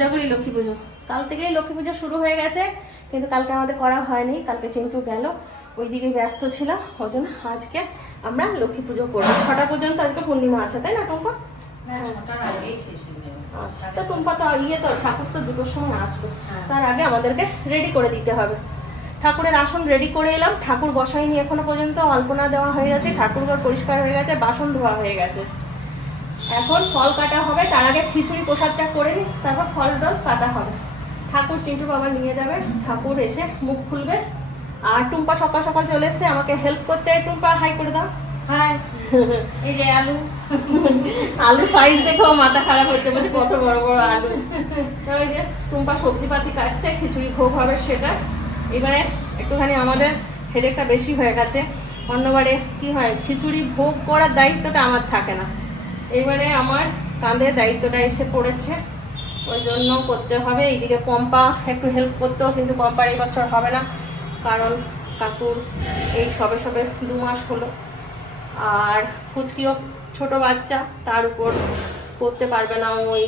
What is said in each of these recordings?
কোজাগুড়ি লক্ষ্মী পুজো। কাল থেকেই লক্ষ্মী পুজো শুরু হয়ে গেছে, কিন্তু কালকে আমাদের করা হয়নি। কালকে চিন্টু গেল, ওইদিকে ব্যস্ত ছিল, ওই জন্য আজকে আমরা লক্ষ্মী পুজো করবো। 6টা পর্যন্ত আজকে পূর্ণিমা আছে, তাই না টুম্পা? আচ্ছা, তো টুম্পা তো তো ঠাকুর তো 2টোর সময় আসবে, তার আগে আমাদেরকে রেডি করে দিতে হবে। ঠাকুরের আসন রেডি করে এলাম, ঠাকুর বসাইনি এখনো পর্যন্ত, অল্পনা দেওয়া হয়ে গেছে, ঠাকুর ঘর পরিষ্কার হয়ে গেছে, বাসন ধোয়া হয়ে গেছে। এখন ফল কাটা হবে, তার আগে খিচুড়ি প্রসাদটা করে নিই, তারপর ফল ডল কাটা হবে। ঠাকুর চিন্টু বাবা নিয়ে যাবে, ঠাকুর এসে মুখ খুলবে। আর টুম্পা সকাল সকাল চলে এসছে আমাকে হেল্প করতে। টুম্পা হাই করে দাও। হাই। এই যে আলু আলু সাইজ দেখেও মাথা খারাপ হচ্ছে, বলছে কত বড় বড় আলু। ওই যে টুম্পা সবজি পাতি কাটছে, খিচুড়ি ভোগ হবে সেটা। এবারে একটুখানি আমাদের হেডেকটা বেশি হয়ে গেছে। অন্যবারে কি হয়, খিচুড়ি ভোগ করার দায়িত্বটা আমার থাকে না, এবারে আমার কাঁধে দায়িত্বটা এসে পড়েছে, ওই জন্য করতে হবে। এইদিকে পম্পা একটু হেল্প করতেও, কিন্তু পম্পার এই বছর হবে না, কারণ কাকুর এই সবে সবে 2 মাস হলো। আর ফুচকিও ছোট বাচ্চা, তার উপর করতে পারবে না ওই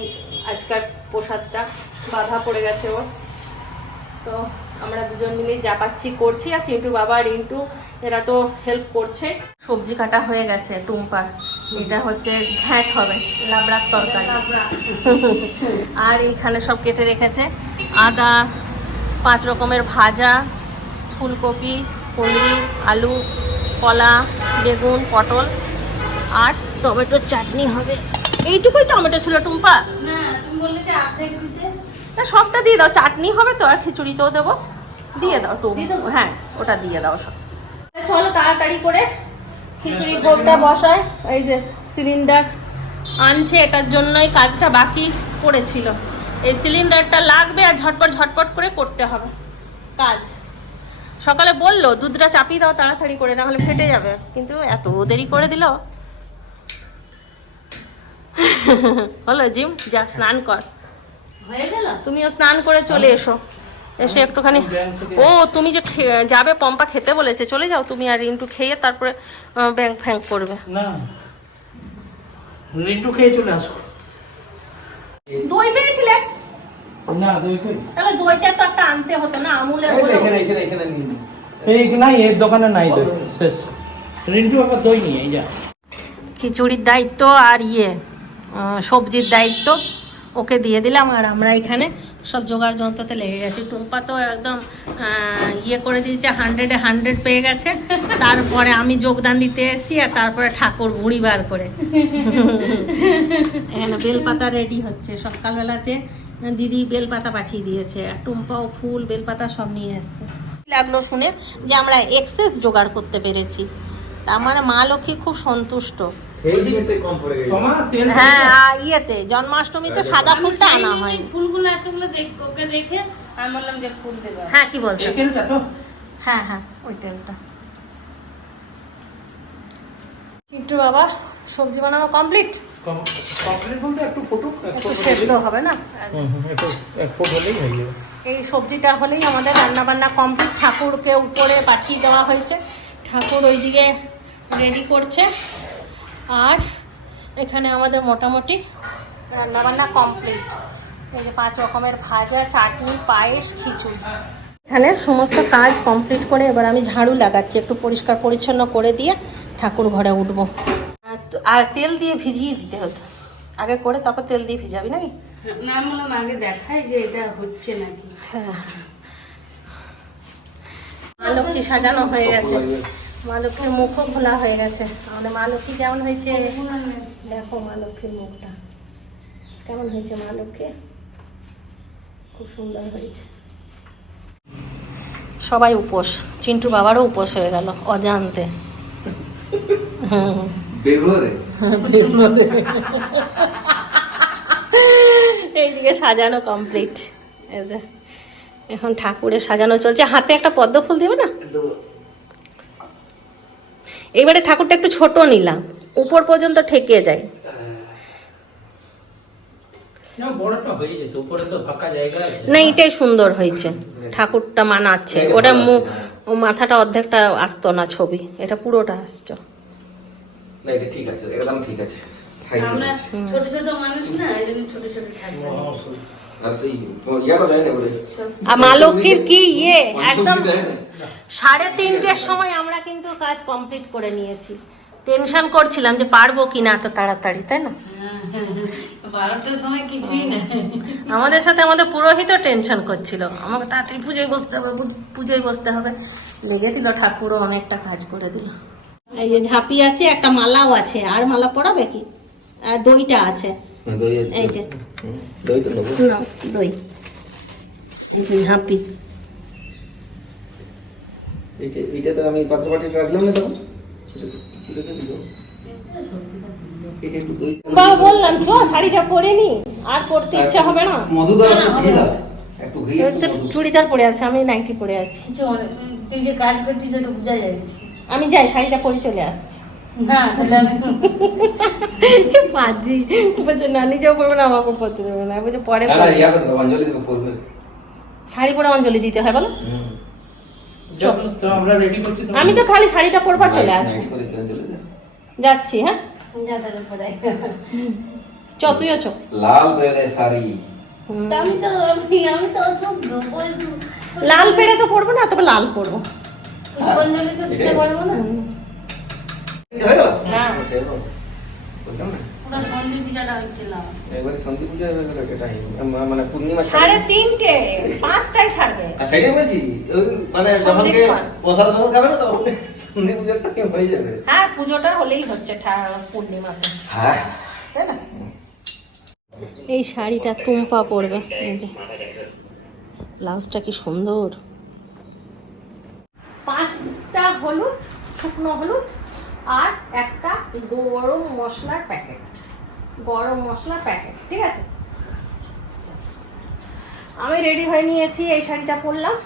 আজকাল প্রসাদটা, বাধা পড়ে গেছে ওর। তো আমরা দুজন মিলেই যা পাচ্ছি করছি, আর চিন্টু বাবা রিন্টু এরা তো হেল্প করছে। সবজি কাটা হয়ে গেছে টুম্পার, এটা হচ্ছে ঘ্যাট হবে, লাবড়ার তরকারি। আর এখানে সব কেটে রেখেছে, আদা, 5 রকমের ভাজা, ফুলকপি, পনির, আলু, কলা, বেগুন, পটল, আর টমেটোর চাটনি হবে। এইটুকুই টমেটো ছিল টুম্পা? না, তুমি বললে যে অর্ধেক দিতে। না, সবটা দিয়ে দাও, চাটনি হবে তো, আর খিচুড়িতেও দেবো, দিয়ে দাও টুম্পা। হ্যাঁ, ওটা দিয়ে দাও সব। চলো তাড়াতাড়ি করে খিচুড়ি ভোগটা বসায়। এই যে সিলিন্ডার আনছে, এটার জন্যই কাজটা বাকি পড়েছিল। এই সিলিন্ডারটা লাগবে, আর ঝটপট ঝটপট করে করতে হবে কাজ। সকালে বললো দুধটা চাপিয়ে দাও তাড়াতাড়ি করে, না হলে ফেটে যাবে, কিন্তু এত দেরি করে দিল। বলো জিম, যা স্নান কর। হয়ে গেল? তুমিও স্নান করে চলে এসো, এসে একটুখানি। ও তুমি যে যাবে, পম্পা খেতে বলেছে, চলে যাও তুমি আর রিন্টু খেয়ে তারপরে ব্যাং ফ্যাং করবে। না, রিন্টু খেয়ে চলে আসো। দই পেয়েছিলে? না, দই কই? তাহলে দইটা তো একটা আনতে হতো না, আমুলের হলো। এখানে নিয়ে নি। এই নাই, এর দোকানে নাই দই, শেষ। রিন্টু আবার দই নিয়ে এই যা। খিচুড়ির দায়িত্ব আর সবজির দায়িত্ব ওকে দিয়ে দিলাম, আর আমরা এখানে সব জোগাড় যন্ত্রতে লেগে গেছি। টুম্পা তো একদম করে দিয়েছে, 100-এ 100 পেয়ে গেছে। তারপরে আমি যোগদান দিতে এসেছি, আর তারপরে ঠাকুর ভুড়ি বার করে। এখানে বেলপাতা রেডি হচ্ছে, সকালবেলাতে দিদি বেলপাতা পাঠিয়ে দিয়েছে, আর টুম্পাও ফুল বেলপাতা সব নিয়ে এসছে। লাগলো শুনে যে আমরা এক্সেস জোগাড় করতে পেরেছি, তার মানে মা লক্ষ্মী খুব সন্তুষ্ট। হ্যাঁ, ইয়েতে জন্মাষ্টমীতে সাদা ফুলটা আনা হয়। ফুলগুলো এতগুলো ওকে দেখে আমি বললাম যে ফুল দেবো। হ্যাঁ, কি বলছো? এই তেলটা তো? হ্যাঁ হ্যাঁ, ওই তেলটা। চিন্টু বাবা সবজি বানানো কমপ্লিট। কমপ্লিট বলতে একটু ফুটুক, একটু সেদ্ধ হবে না? একটু এক ফুট হলেই হয়ে যাবে। এই সবজিটা হলেই আমাদের রান্না বান্না কমপ্লিট। ঠাকুরকে উপরে পাঠিয়ে দেওয়া হয়েছে, ঠাকুর ওইদিকে রেডি করছে, আর এখানে আমাদের মোটামুটি রান্নাবান্না কমপ্লিট। এই যে 5 রকমের ভাজা, চাটনি, পায়েস, খিচুড়ি। এখানে সমস্ত কাজ কমপ্লিট করে এবার আমি ঝাড়ু লাগাচ্ছি, একটু পরিষ্কার পরিচ্ছন্ন করে দিয়ে ঠাকুর ঘরে উঠবো। আর তেল দিয়ে ভিজিয়ে দিতে হতো, আগে করে তারপর তেল দিয়ে ভিজাবি নাকি? না, বললাম আগে দেখাই যে এটা হচ্ছে নাকি। হ্যাঁ, মা লক্ষ্মী সাজানো হয়ে গেছে, মা লক্ষ্মীর মুখও খোলা হয়ে গেছে। আমাদের মা লক্ষ্মী কেমন হয়েছে দেখো, মা লক্ষ্মীর মুখটা কেমন হয়েছে, মা লক্ষ্মী খুব সুন্দর হয়েছে। সবাই উপোস, চিন্টু বাবারও উপোস হয়ে গেল অজান্তে। এইদিকে সাজানো কমপ্লিট, এই যে এখন ঠাকুরের সাজানো চলছে। হাতে একটা পদ্ম ফুল দিবে না? এইবারে ঠাকুরটা একটু ছোট নিলাম, উপর পর্যন্ত ঠেকে যায়। না, বড়টা হয়ে যেত, উপরে তো ফাঁকা জায়গা আছে। না, এটাই সুন্দর হয়েছে, ঠাকুরটা মানাচ্ছে। ওটা মাথাটা অর্ধেকটা আসতো না ছবি, এটা পুরোটা আসছে। না, এটা ঠিক আছে, একদম ঠিক আছে। আমরা ছোট ছোট মানুষ না, এই জন্য ছোট ছোট থাকবে। আর সেই ইয়াটা দেয় না বলে আর মা লক্ষ্মীর কি ইয়ে একদম পঞ্চমী দেয় না 3:30টার সময় আমরা কিন্তু কাজ কমপ্লিট করে নিয়েছি। টেনশন করছিলাম যে পারবো কিনা এত তাড়াতাড়ি, তাই না? 12টার সময় কিছুই না। আমাদের সাথে আমাদের পুরোহিতও টেনশন করছিল, আমাকে তাড়াতাড়ি পুজোয় বসতে হবে, পুজোয় বসতে হবে। লেগে দিল, ঠাকুরও অনেকটা কাজ করে দিল। এই যে ঝাঁপি আছে, একটা মালাও আছে। আর মালা পরাবে কি? আর দইটা আছে, দই এই যে দই তো নেবো নাও, দই। এই যে ঝাঁপি। এইটা তো আমি পাত্র পাটি রাখলাম না তখন ছিল তো দিল এটা একটু দই বাবা বললাম চ শাড়িটা পরে নি, আর পরতে ইচ্ছা হবে না। মধু দাও একটু ঘি দাও একটু ঘি এই তো চুড়িদার পরে আছে, আমি নাইটি পরে আছি। তুই যে কাজ করছিস ওটা বোঝা যায়। আমি যাই, শাড়িটা পরে চলে আসছি। না তাহলে আমি পাজি বলছে না, নিজেও পরবে না, আমাকেও পরতে দেবে না। বলছে পরে না পরবে। ইয়া করতে অঞ্জলি দেবো করবে শাড়ি পরে অঞ্জলি দিতে হয় বলো? চলো তো আমরা রেডি করছি। আমি তো খালি শাড়িটা পরবার চলে আসবো। নাইটি করে কি অঞ্জলি দে যাচ্ছি, হ্যাঁ যা তাহলে পরে। চ, তুইও চ। লাল পেড়ে শাড়ি তা আমি তো অশুদ্ধ ওই লাল পেড়ে তো পরবো না, তবে লাল পরবো। পুষ্পাঞ্জলি তো দিতে পারবো না। হয়ে গেল হ্যাঁ। বলতাম না পুরো সন্ধি পূজাটা হয়েছিলাম। একবারে সন্ধি পূজা হয়ে গেল এটা মানে পূর্ণিমা 3:30, 5টায় ছাড়বে। আর সেটাই বলছি ওই মানে যখন সন্ধিক্ষণ। প্রসাদ খাবে না তখন সন্ধি পূজার টাইম হয়ে যাবে হ্যাঁ, পুজোটা হলেই হচ্ছে পূর্ণিমাতে, হ্যাঁ তাই না? এই শাড়িটা টুম্পা পরবে, এই যে ব্লাউজটা কি সুন্দর। 5টা হলুদ, শুকনো হলুদ, আর একটা গরম মশলার প্যাকেট, ঠিক আছে? আমি রেডি হয়ে নিয়েছি, এই শাড়িটা পরলাম,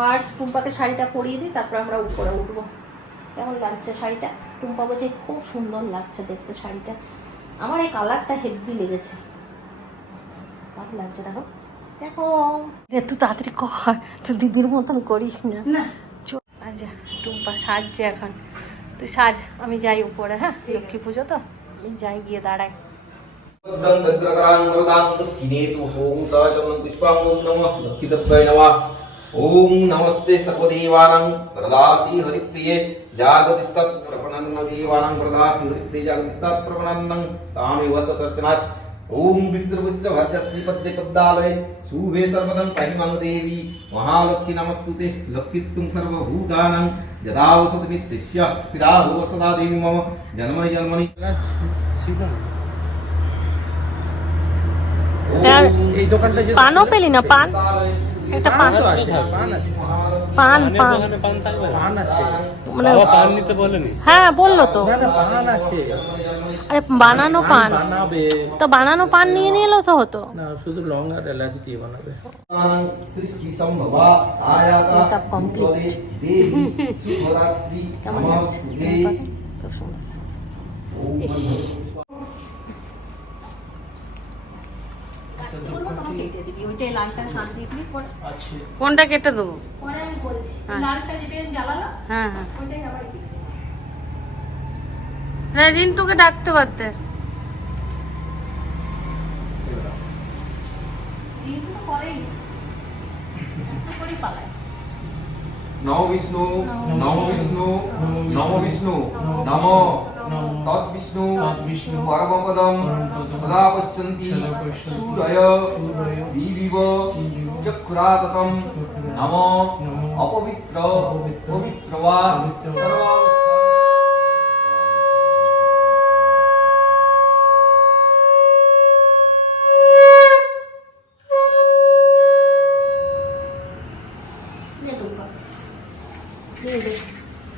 আর টুম্পাকে শাড়িটা পরিয়ে দিই, তারপর আমরা উপরে উঠবো। কেমন লাগছে শাড়িটা? টুম্পা বলছে খুব সুন্দর লাগছে দেখতে শাড়িটা। আমার এই কালারটা হেভি লেগেছে, ভালো লাগছে। দেখো দেখো, তুই তাড়াতাড়ি কর, তুই দিদির মতন করিস না। আচ্ছা, টুম্পা সাজছে এখন, তুই সাজ, আমি যাই উপরে। হ্যাঁ, লক্ষ্মী পুজো তো, আমি যাই, গিয়ে দাঁড়াই। ओम नमस्ते सर्वदेवानां प्रदासी हरिप्रिये जागतिस्तत् प्रपन्नं देवानां प्रदासी हरिप्रिये जागतिस्तत् प्रपन्नं सामे वत्तर्चनात् ओम विश्वस्य भद्रस्य पद्मे पद्दालये शुभे सर्वदं परिमं देवी महालक्ष्मी नमस्तुते लक्ष्मीस्तुं सर्वभूतानां यदा वसति नित्यस्य स्थिरा भव सदा देवी मम जन्मनि जन्मनि এই দোকানটা যে পানও পেলি না? পান একটা পান, পান পান পান আছে, মানে বাবা পান নিতে বলেনি? হ্যাঁ বললো তো। না না পান আছে, আরে বানানো পান, বানাবে তো বানানো পান নিয়ে নিলেও তো হতো। না, শুধু লং আর এলাচি দিয়ে বানাবে। सृष्टि संभवा आयाता Makeup complete. देवी शुभरात्रि কেমন লাগছে? नमस्ते খুব সুন্দর লাগছে। ओम কেটে দিবি, ওইটাই লালটা শান দিবি, পরে কোনটা কেটে দেবো? পরে আমি বলছি। হ্যাঁ। লালটা যেটা জ্বালালো, হ্যাঁ হ্যাঁ, ওইটাই আবার কেটে দিবি। না রিন্টুকে ডাকতে পারতে। এইগুলো তো করেই, একটু করেই পালায়। नमो विष्णु नमो विष्णु नमो विष्णु नमो तत् विष्णु परमपदं सदा पश्यन्ति सूरय दिविव चक्राततं नमो अपवित्र पवित्र वा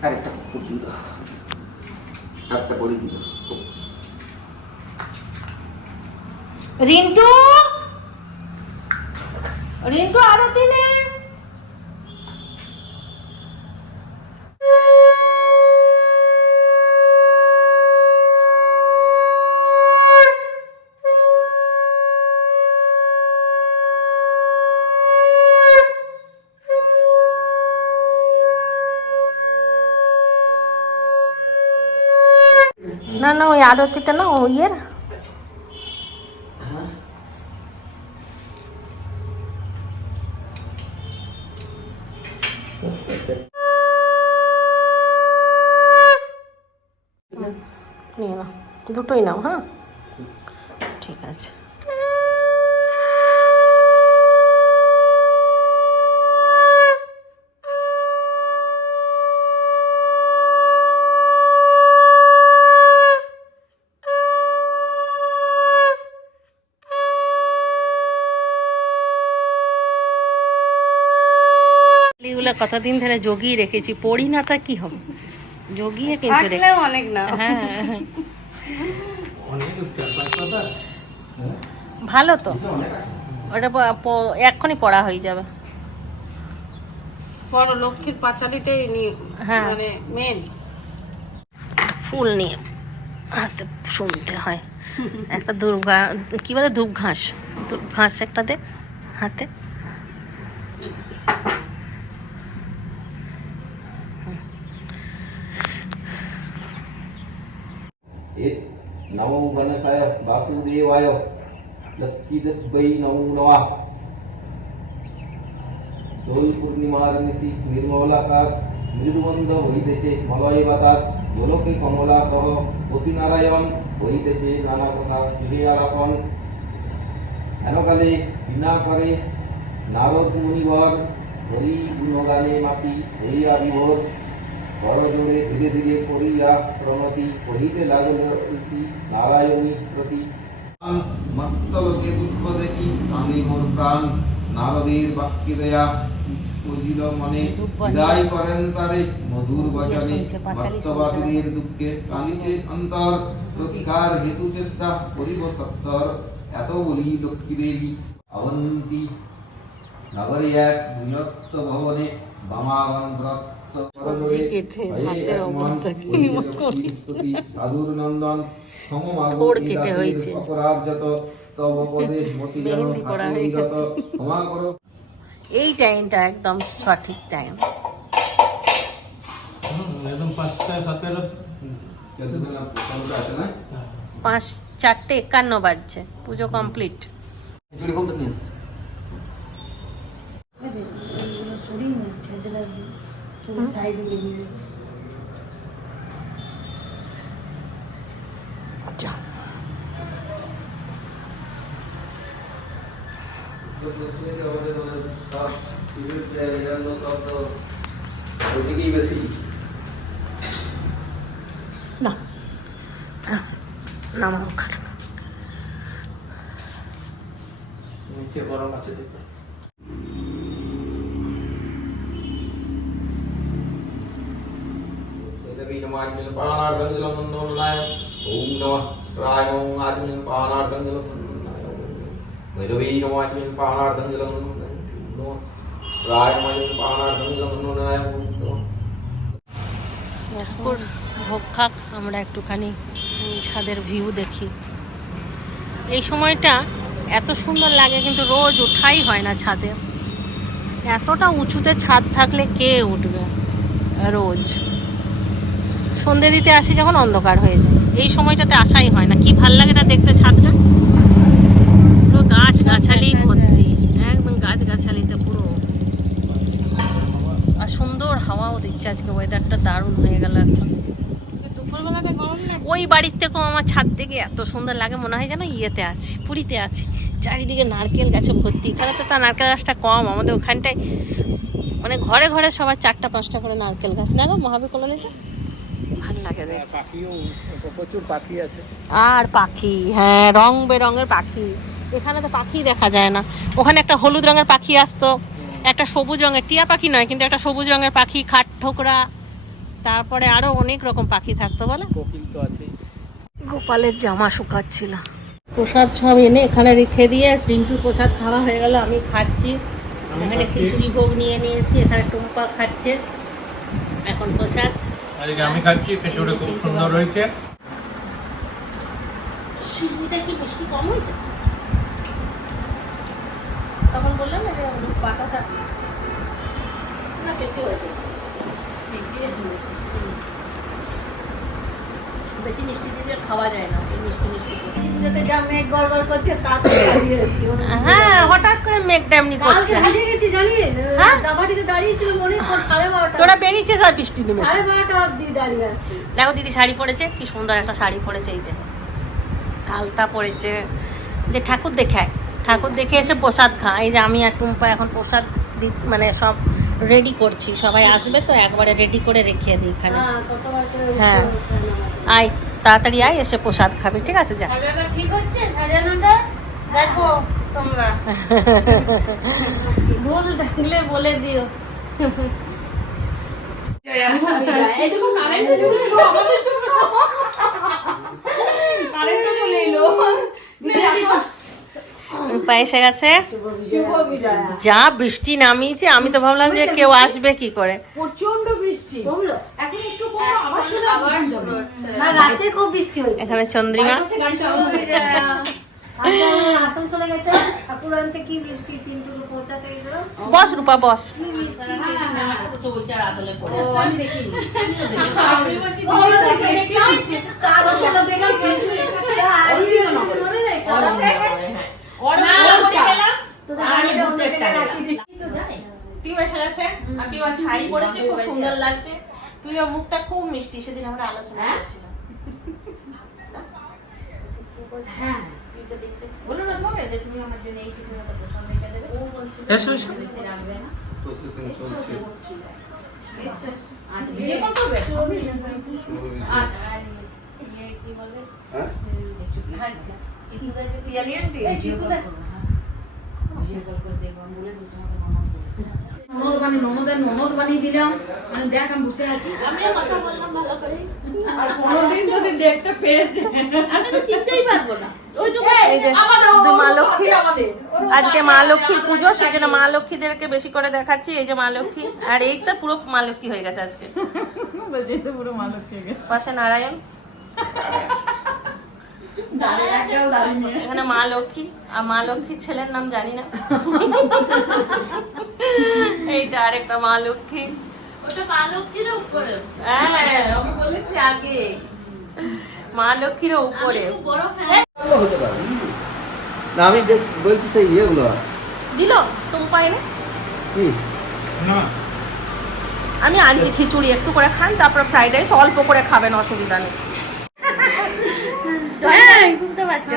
আরেকটা খুব দিল আরেকটা বলে দিল রিন্টু, রিন্টু আরতি নে। না না, ওই আরতিটা না, ও ইয়ের নিয়ে নাও, দুটোই নাও। হ্যাঁ ঠিক আছে। এগুলো কতদিন ধরে জগিয়ে রেখেছি, পড়ি না তা কি হবে, জগিয়ে কিন্তু রেখেছি। অনেক না। হ্যাঁ অনেক 4-5 পাতা। ভালো তো, ওটা এক্ষুনি পড়া হয়ে যাবে। বড় লক্ষ্মীর পাঁচালিটাই হ্যাঁ। মানে মেন। ফুল নিয়ে হাতে শুনতে হয়। একটা দুর্গা কি বলে, ধূপ ঘাস, ধূপ ঘাস একটা দে হাতে। नमो गणेशाय वासुदेवाय लक्ष्मीदेव्यै नमो नमः। দোল পূর্ণিমার নিশি নির্মল আকাশ, মৃদুমন্দ বহিতেছে মলয় বাতাস, গোলকে কমলা সহ বসিনারায়ণ, বহিতেছে নানা কথা শুনে আলাপন। হেনকালে বিনা করে নারদ মুনিবর, হরি গুণগানে মাতি হইয়া বিভোর। করজোড়ে ধীরে ধীরে করিয়া প্রণতি, কহিতে লাগল ঋষি নারায়ণী প্রতি। মত্তলোকে দুঃখ দেখি কানে মোর প্রাণ, নারদের বাক্যে দেয়া বুঝিল মনে, বিদায় করেন তারে মধুর বচনে। ভক্তবাসীদের দুঃখে কাঁদিছে অন্তর, প্রতিকার হেতু চেষ্টা করিব সত্তর। এত বলি লক্ষ্মী দেবী অবন্তী নগরী এক গৃহস্থ ভবনে, বামাগণ ব্রত সবজি কেটে হাতের অবস্থা কি সাধুর নন্দন থোড় কেটে হয়েছে। অপরাধ যত তব পদে মতি যেন মেহেন্দি করা হয়ে থাকে গেছে। ক্ষমা করো। এই টাইমটা একদম সঠিক টাইম। একদম 5টা-7 আছে না 4:51 বাজছে, পুজো কমপ্লিট। না নামাও খারাপ। নিচে গরম আছে দেখো। ओम नमः शिवाय ओम आत्मन पानार्धंजलम भैरवी नमः आत्मन पानार्धंजलम नमः शिवाय आत्मन पानार्धंजलम नमः। ঠাকুর ভোগ খাক, আমরা একটুখানি ছাদের ভিউ দেখি। এই সময়টা এত সুন্দর লাগে, কিন্তু রোজ ওঠাই হয় না ছাদে। এতটা উঁচুতে ছাদ থাকলে কে উঠবে রোজ। সন্ধে দিতে আসি যখন অন্ধকার হয়ে যায়, এই সময়টাতে আসাই হয় না। কি ভাল লাগে না দেখতে ছাদটা, পুরো গাছ গাছালি ভর্তি, একদম গাছ গাছালিতে পুরো। আর সুন্দর হাওয়াও দিচ্ছে আজকে, ওয়েদারটা দারুণ হয়ে গেল এখন। দুপুরবেলাটা গরম না? ওই বাড়ির থেকেও আমার ছাদ থেকে এত সুন্দর লাগে, মনে হয় যেন ইয়েতে আছি, পুরীতে আছি। চারিদিকে নারকেল গাছে ভর্তি। এখানে তো তার নারকেল গাছটা কম, আমাদের ওখানটায় মানে ঘরে ঘরে সবার 4টা-5টা করে নারকেল গাছ না গো, মহাবীর কলোনিতে। ভালো লাগে দেখতে। পাখিও প্রচুর পাখি আছে। আর পাখি, হ্যাঁ, রং বেরঙের পাখি। এখানে তো পাখি দেখা যায় না। ওখানে একটা হলুদ রঙের পাখি আসতো, একটা সবুজ রঙের, টিয়া পাখি নয় কিন্তু একটা সবুজ রঙের পাখি, খাট ঠোকরা, তারপরে আরো অনেক রকম পাখি থাকতো বলে। কোকিল তো আছেই। গোপালের জামা শুকাচ্ছিল। প্রসাদ সব এনে এখানে রেখে দিয়ে রিন্টুর প্রসাদ খাওয়া হয়ে গেল, আমি খাচ্ছি। এখানে খিচুড়ি ভোগ নিয়ে নিয়েছি, এখানে টুম্পা খাচ্ছে এখন প্রসাদ। আজকে আমি খাচ্ছি, খিচুড়ি খুব সুন্দর হয়েছে। সিদ্ধিটা কি মিষ্টি কম হয়েছে? তখন বললাম না যে বাতাসা না ঠিকই হয়েছে, বেশি মিষ্টি দিলে খাওয়া যায় না, এই মিষ্টি মিষ্টি পুজোতে যা মেঘ গড়গড় করছে তা তো দাঁড়িয়ে এসেছি। হ্যাঁ, হঠাৎ করে মেঘটা এমনি করছে। কালকে ভিজে গেছি জানি, হ্যাঁ? দাবাটিতে দাঁড়িয়েছিল মনে হয় 12:30। তোরা বেরিয়েছে আর বৃষ্টি নেমে। 12:30 অবধি দাঁড়িয়ে আছি। দেখো দিদি শাড়ি পরেছে, কি সুন্দর একটা শাড়ি পরেছে, এই যে আলতা পরেছে। যে ঠাকুর দেখায়, ঠাকুর দেখে এসে প্রসাদ খা। এই যে আমি আর টুম্পা এখন প্রসাদ মানে সব রেডি করছি, সবাই আসবে তো একবারে রেডি করে রেখে দিই এখানে। কতবার করে হ্যাঁ আয় তাড়াতাড়ি আয়, এসে প্রসাদ খাবি, ঠিক আছে? যা। সাজানো ঠিক হচ্ছে, সাজানোটা দেখো তোমরা, ভুল থাকলে বলে দিও। এইটুকু কারেন্টে চলে এলো আমাদের জন্য, কারেন্টে চলে এলো। টুম্পা এসে গেছে। যা বৃষ্টি নামিয়েছে, আমি তো ভাবলাম যে কেউ আসবে কি করে। প্রচন্ড বৃষ্টি কমলো, এখন একটু কমলো, আবার শুরু হচ্ছে। না রাতে খুব বৃষ্টি হয়েছে। এখানে চন্দ্রিমা। আসন চলে গেছে ঠাকুর আনতে, কি বৃষ্টি চিন্টুকে পৌঁছাতে গেছিল। বস রূপা বস। আমি দেখিনি। পিউ এসে গেছে, আর পিউ আজ শাড়ি পরেছে, খুব সুন্দর লাগছে। পিউর মুখটা খুব মিষ্টি, সেদিন আমরা আলোচনা করছিলাম। হ্যাঁ বলো না তোমাকে যে তুমি আমার জন্য এই কিছু একটা সন্দেশটা দেবে। ও বলছে এসো এসো। বেশি রাখবে না। প্রসেসিং চলছে। আচ্ছা ভিডিও কল করবে? আচ্ছা ইয়ে কি বলে? হ্যাঁ? হ্যাঁ চিতুদা যে পিয়ালি আন্টি, এই চিতুদা ভিডিও কল করে দেখো, আমি বলে দিচ্ছি আমাকে ননদ বানিয়ে দিলাম, মানে দেখ আমি বসে আছি। আমিও কথা বললাম ভালো করে। আর কোনোদিন যদি দেখতে পেয়েছে আমি তো চিনতেই পারবো না। ওইটুকু এই যে আমাদের মা লক্ষ্মী, আমাদের আজকে মা লক্ষ্মীর পুজো, সেই জন্য মা লক্ষ্মীদেরকে বেশি করে দেখাচ্ছি। এই যে মা লক্ষ্মী, আর এই তো পুরো মা লক্ষ্মী হয়ে গেছে আজকে। পুরো মানুষ হয়ে গেছে। পাশে নারায়ণ, এখানে মা লক্ষ্মী, আর মা লক্ষ্মীর ছেলের নাম জানি না। এইটা আরেকটা মা লক্ষ্মী। ওটা মা লক্ষ্মীর উপরে। হ্যাঁ আমি বলেছি আগে, মা লক্ষ্মীর উপরে। আমি খুব বড় ফ্যান। হতে পারে। না আমি যে বলছি সেই ইয়েগুলো দিল টুম্পা এনে, কি না আমি আনছি খিচুড়ি, একটু করে খান, তারপর ফ্রাইড রাইস অল্প করে খাবেন, অসুবিধা নেই। শুনতে পাচ্ছি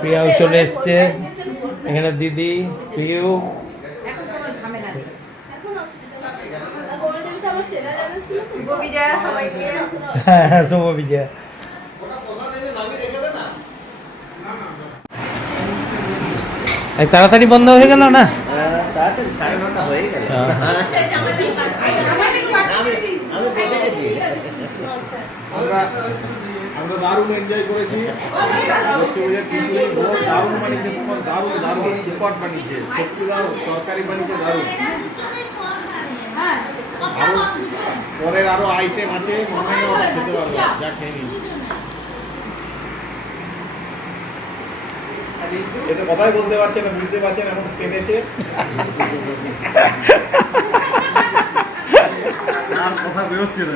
প্রিয়াও চলে এসছে, এখানে দিদি প্রিয়। হ্যাঁ শুভ বিজয়া। এই তাড়াতাড়ি বন্ধ হয়ে গেল না? তাড়াতাড়ি 9:30 হয়ে গেল। আমরা দারুণ এনজয় করেছি। দারুণ বানিয়েছে, তোমার দারুণ দারুণ রিপোর্ট বানিয়েছে, সত্যিকার তরকারি বানিয়েছে দারুণ। আরো পরের আরো আইটেম আছে, মনে হয় ওটা খেতে পারবো, যা খেয়ে নিই। এটা কথাই বলতে পারছে না, বুঝতে পারছেন, এখন কেটেছে আর কথা বেরোচ্ছে না।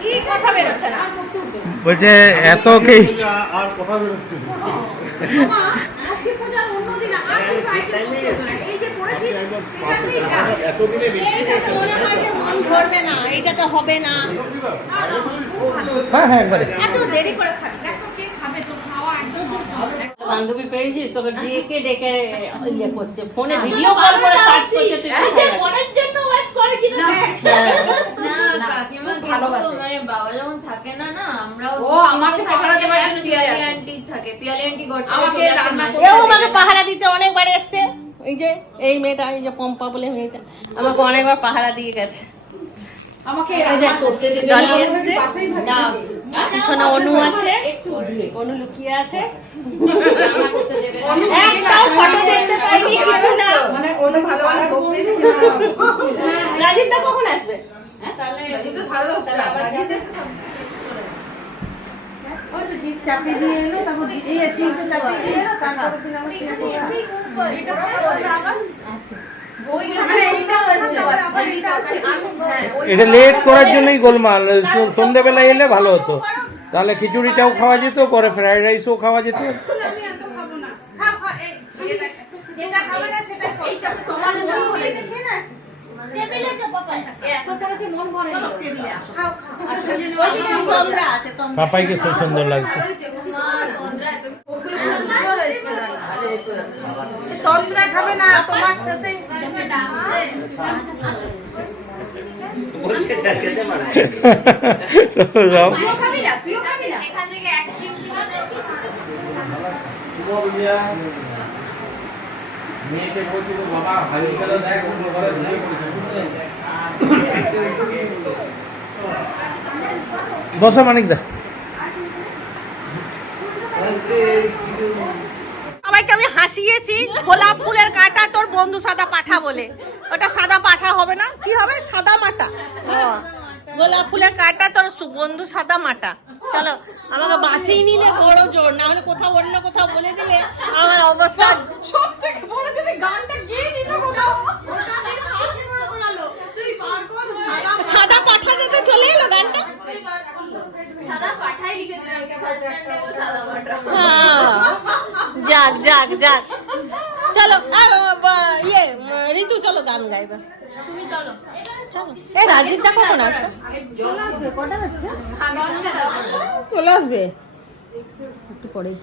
কি কথা বেরোচ্ছে না? বলছে এত কে আর কথা বেরোচ্ছে না। এতদিনে বৃষ্টি পড়ছে। মনে হয় যে মন ভরবে না, এটা তো হবে না। হ্যাঁ হ্যাঁ একবারে এত দেরি করে খাবি? বান্ধবী পেয়েছিস, তোকে ডেকে ডেকে ইয়ে করছে, ফোনে ভিডিও কল করে সার্চ করছে, তুই ফোনের জন্য ওয়েট করে কিনা দেখ। না কাকিমা কিন্তু মানে বাবা যখন থাকে না, না আমরাও ও আমাকে পাহারা দেওয়ার জন্য পিয়ালি আন্টি থাকে, পিয়ালি আন্টি ঘর থেকে আমাকে চলে আসে রান্না মাসে এও সাথে আমাকে করে। পাহারা দিতে অনেকবার এসছে। এই যে এই মেয়েটা, এই যে পম্পা বলে মেয়েটা আমাকে অনেকবার পাহারা দিয়ে গেছে। আমাকে রান্না করতে দেবে না, ডলি এসছে, পাশেই থাকে। না পিছনে অনু আছে, একটু দূরে অনু লুকিয়ে আছে, রান্না করতে দেবে না। একটাও ফটো দেখতে পাইনি, কিছু না। মানে ওটা ভালো ভালো লোক পেয়েছে কিনা রাজীব দা কখন আসবে? রাজীব তো 10:30 রাজীব তো ওই তো জিত চাপিয়ে দিয়ে এলো, তারপর এই চিমটা চাপিয়ে দিয়ে এলো, তারপর এখানে এসেই ঘুম পায়। আচ্ছা এটা লেট করার জন্যই গোলমাল। সন্ধ্যেবেলায় এলে ভালো হতো, তাহলে খিচুড়িটাও খাওয়া যেত, পরে ফ্রাইড রাইসও খাওয়া যেত। পাপাইকে খুব সুন্দর লাগছে। তন্দ্রা খাবে না তোমার সাথে। মেয়েকে বলছি তো বাবা হারিয়ে গেল, দেখ অন্য ঘরে ঢুকে পড়েছে। বসো মানিক দা। সবাইকে আমি হাসিয়েছি গোলাপ ফুলের কাঁটা তোর বন্ধু সাদা পাঠা বলে। ওটা সাদা পাঠা হবে না, কি হবে? সাদা মাটা। গোলাপ ফুলের কাঁটা তোর বন্ধু সাদা মাটা। চলো, আমাকে বাঁচিয়ে নিলে বড় জোর, না হলে কোথাও অন্য কোথাও বলে দিলে আমার অবস্থা। সবথেকে বড় যদি গানটা গেয়ে দিতে হতো। সাদা পাঠা যেতে চলে এলো গানটা। সাদা পাঠাই লিখে দিলাম কে ফার্স্ট নেব সাদা পাঠা। যাক যাক যাক, চলো ইয়ে ঋতু চলো গান গাইবে। তুমি চলো। চলো, এই রাজীবটা কখন আসবে? চলে আসবে, কটা হচ্ছে? হ্যাঁ 10টা যাও। চলে আসবে একটু পরেই।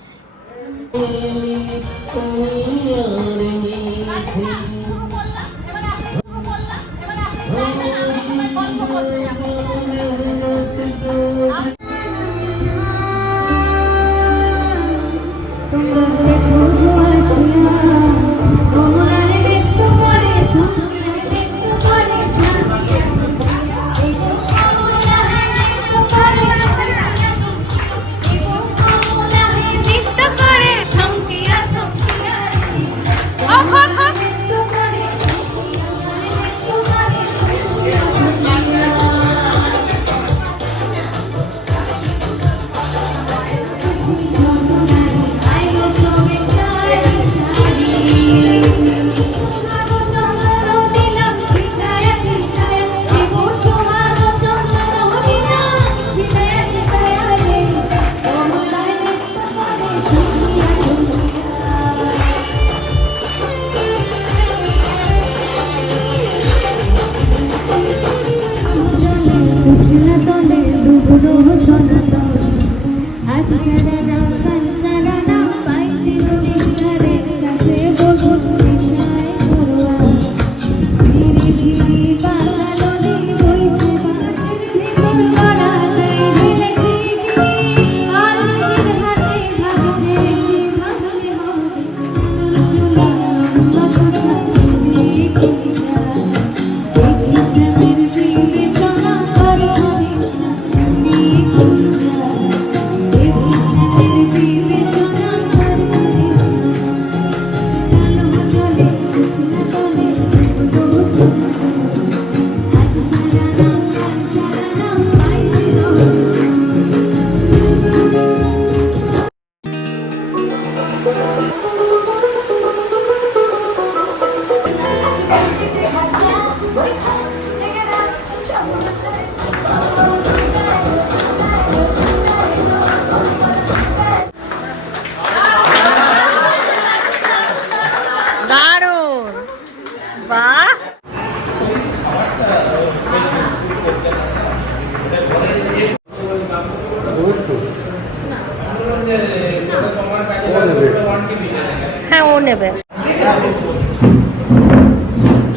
হ্যাঁ, ও নেবে।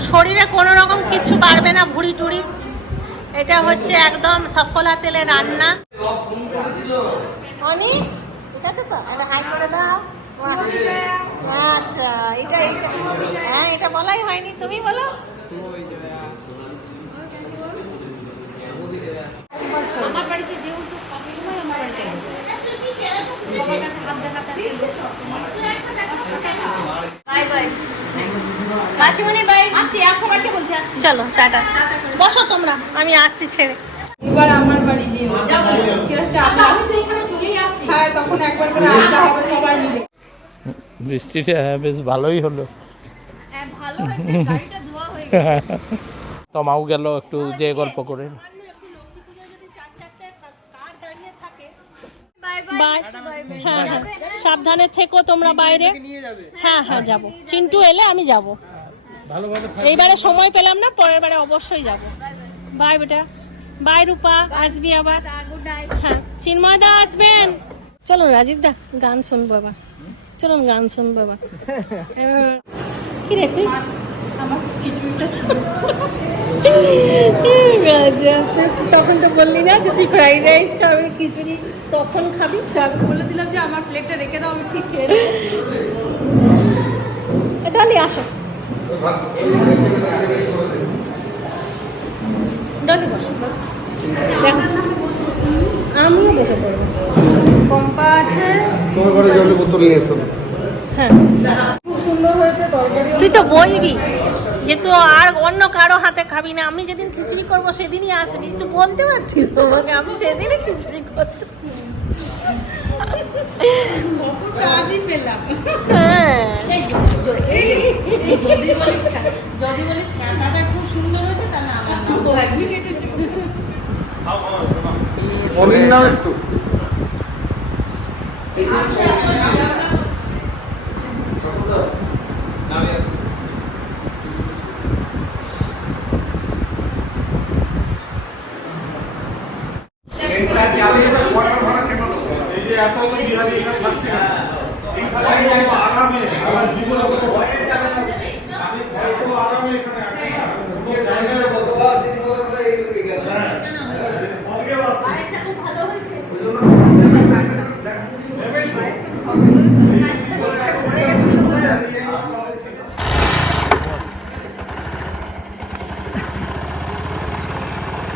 শরীরে কোনো রকম কিচ্ছু বাড়বে না, ভুড়ি টুড়ি। এটা হচ্ছে একদম সফলা তেলে রান্না। অনি ঠিক আছে তো, একটা হাই করে দাও। আচ্ছা, এটা হ্যাঁ, এটা বলাই হয়নি, তুমি বলো। আমার বাড়িতে যেহেতু সবসময় আমার বাড়িতে বাবার কাছে হাত দেখাতে বাই বাই মাসিমণি বাই। আসছি, আর সবাইকে বলছি আসছি। চলো টাটা, বসো তোমরা, আমি আসছি ছেড়ে। এবার আমার বাড়ি যেও, কি হচ্ছে আমি তো এখানে চলেই আসছি। হ্যাঁ, তখন একবার করে আসা হবে সবার মিলে। বৃষ্টিটা বেশ ভালোই হলো। ভালো হয়েছে, গাড়িটা ধোয়া তমাও গেল একটু যে গল্প করে। বাই। হ্যাঁ হ্যাঁ, সাবধানে থেকো তোমরা বাইরে। হ্যাঁ হ্যাঁ যাবো, চিন্টু এলে আমি যাব। এইবারে সময় পেলাম না, পরের বারে অবশ্যই যাব। বাই বেটা, বাই রূপা, আসবি আবার। হ্যাঁ চিন্ময় দা আসবেন। চলো রাজীব দা গান শুনবো আবার, চলুন গান শুনবো আবার। কি রে তুই আমার খিচুড়িটা ছিল তখন তো বললি না যে তুই ফ্রাইড রাইস খাবি, খিচুড়ি তখন খাবি। আমি বলে দিলাম যে আমার প্লেটটা রেখে দাও, আমি ঠিক খেয়ে নেবো। এটা নিয়ে আসো, ডলি বসো বসো। দেখো আমিও বসে পড়বো, পম্পা আছে। তোমার ঘরে জলের বোতল নিয়ে এসো। হ্যাঁ তুই তো বলবি যে তুই আর অন্য কারো হাতে খাবি না, আমি যেদিন খিচুড়ি করবো সেদিনই আসবি। তুই বলতে পারছিস তোমাকে, আমি সেদিনই খিচুড়ি করতে। হ্যাঁ যদি বলিস কাঁটাটা খুব সুন্দর হয়েছে তাহলে আমার নাম একটু এই যে এত বিহারি এখানে থাকছে না, এইখানে আরামে আমার জীবনে কোনো ভয় নেই, আমি ভয় আরামে এখানে আছি না, কোনো জায়গায় বসবাস দিতে বলে এই গেল সঙ্গে বাস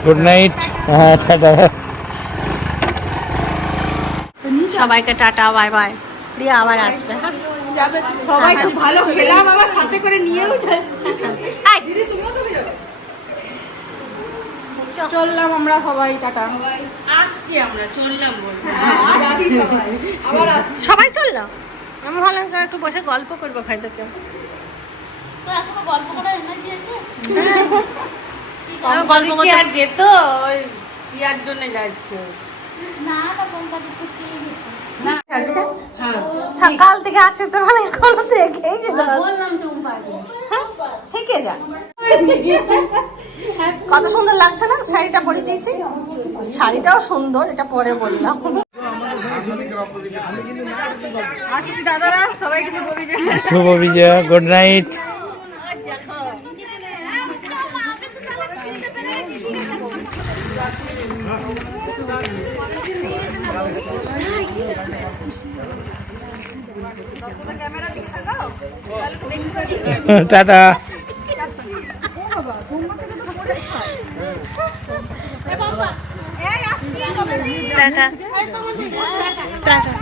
গুড নাইট। হ্যাঁ টাটা। সবাইকে টাটা, বাই বাই। প্রিয়া আবার আসবে। হ্যাঁ সবাই খুব ভালো খেলাম, আবার সাথে করে নিয়েও যাচ্ছি। চললাম আমরা সবাই, টাটা। আসছি আমরা, চললাম বলবো। আবার সবাই চললাম, আমি ভালো একটু বসে গল্প করবো খাইতে কেউ। তো এখনো গল্প করার এনার্জি আছে? গল্প কি করতে আর যেত, ওই ইয়ার জন্য যাচ্ছে। না না কোনটা একটু খেয়ে যেত না আজকে হ্যাঁ সকাল থেকে আছে তো মানে এখনো দেখেই যেতে পারছি। বললাম টুম্পাকে হ্যাঁ, থেকে যা। কত সুন্দর লাগছে না শাড়িটা পরে দিয়েছি, শাড়িটাও সুন্দর, এটা পরে বললাম। আসছি দাদারা, সবাইকে শুভ বিজয়। শুভ বিজয়, গুড নাইট। টাটা। টাটা টাটা।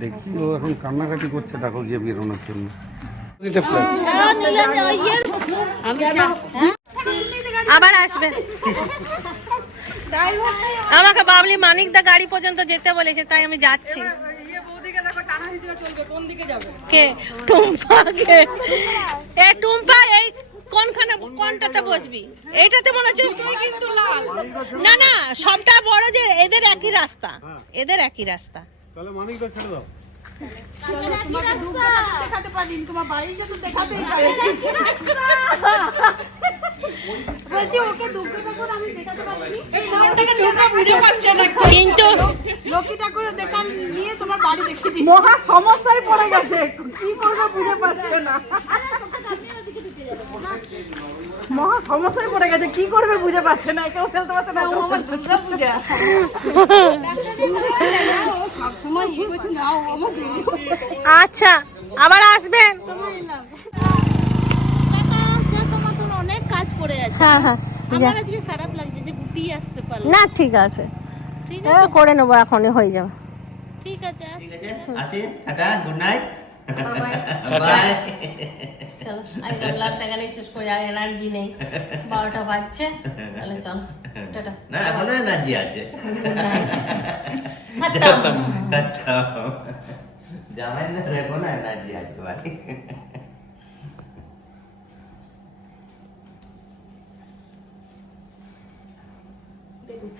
দেখি ও এখন কান্নাকাটি করছে, দেখো গিয়ে বেরোনোর জন্য। আবার আসবে। আমাকে বাবলি মানিক দা গাড়ি পর্যন্ত যেতে বলেছে, তাই আমি যাচ্ছি। কে? টুম্পা কে? এ টুম্পা এই কোনখানে কোনটাতে বসবি? এইটাতে মনে হচ্ছে না না, সবটা বড় যে এদের একই রাস্তা, এদের একই রাস্তা। তাহলে মানিকদা ছেড়ে দাও। দেখাতে পারি, তোমার বাড়িটা তো দেখাতেই পারি। বলছি ওকে দুর্গা ঠাকুর আমি দেখাতে পারিনি, এই নামটাকে দুর্গা বুঝে পাচ্ছে না, কিন্তু লক্ষ্মী ঠাকুরের দেখা নিয়ে তোমার বাড়ি দেখিয়ে দিই। মহা সমস্যায় পড়ে গেছে, কি করবে বুঝে পাচ্ছে না। মহা সমস্যায় পড়ে গেছে, কি করবে বুঝে পাচ্ছে না, কেউ ফেলতে পারছে না। আমার দুর্গা পূজা সবসময় ইয়ে করছি না, আমার দুর্গা। আচ্ছা আবার আসবেন। তোমার তো অনেক কাজ পড়ে আছে। হ্যাঁ হ্যাঁ আমার আজকে খারাপ লাগছে যে গুটিয়ে আসতে পারলাম না, ঠিক আছে, ঠিক করে নেবো, এখনই হয়ে যাবে। ঠিক আছে আসছি। আসি টাটা, গুড নাইট, বাই। চলো আজকের ব্লগটা এখানে শেষ করি, আর এনার্জি নেই, 12টা বাজছে, তাহলে চলো টাটা। না এখনো এনার্জি আছে। খতম। জামাইদের এখনো এনার্জি আছে বাড়ি। দেখুন